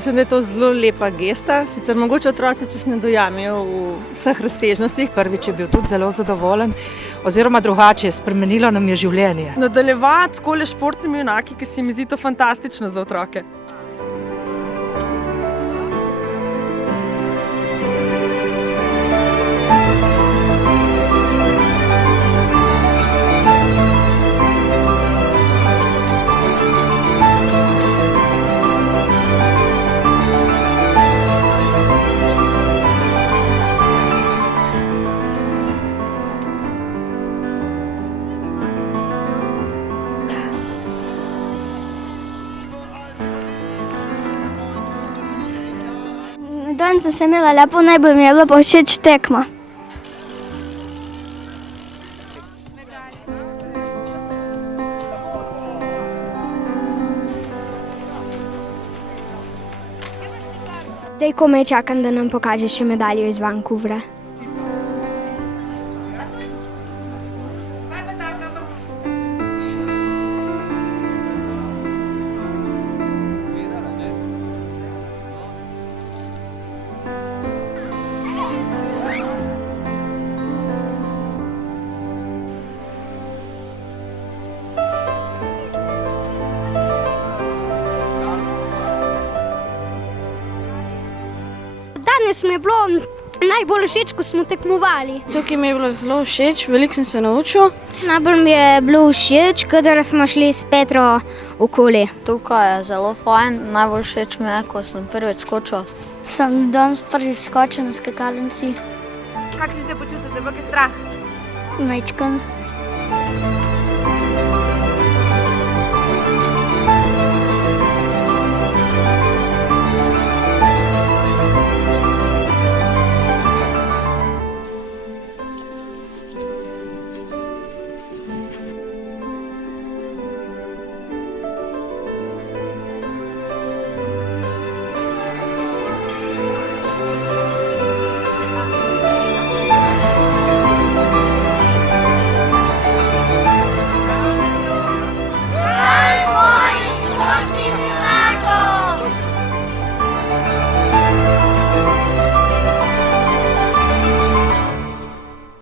Mislim, da je to zelo lepa gesta, sicer mogoče otroci čisto ne dojamejo v vseh razsežnostih. Prvič je bil tudi zelo zadovoljen, oziroma drugače, spremenilo nam je življenje. Nadaljevati takole športnimi junaki, ki se mi zdi to fantastično za otroke. Danes sem imela lepo, najbolj mi je bila pa všeč tekma. Zdaj komaj čakam, da nam pokaže še medaljo iz Vancouvra. Danes mi je bilo najbolj všeč, ko smo tekmovali. Tukaj mi je bilo zelo všeč, veliko sem se naučil. Najbolj mi je bilo všeč, kadar smo šli s Petro okoli. Tukaj je zelo fajn, najbolj všeč mi je, ko sem prvič skočil. Sem danes prvič skočil na skakalnici. Kako si se počutite, da je strah? Majčkan.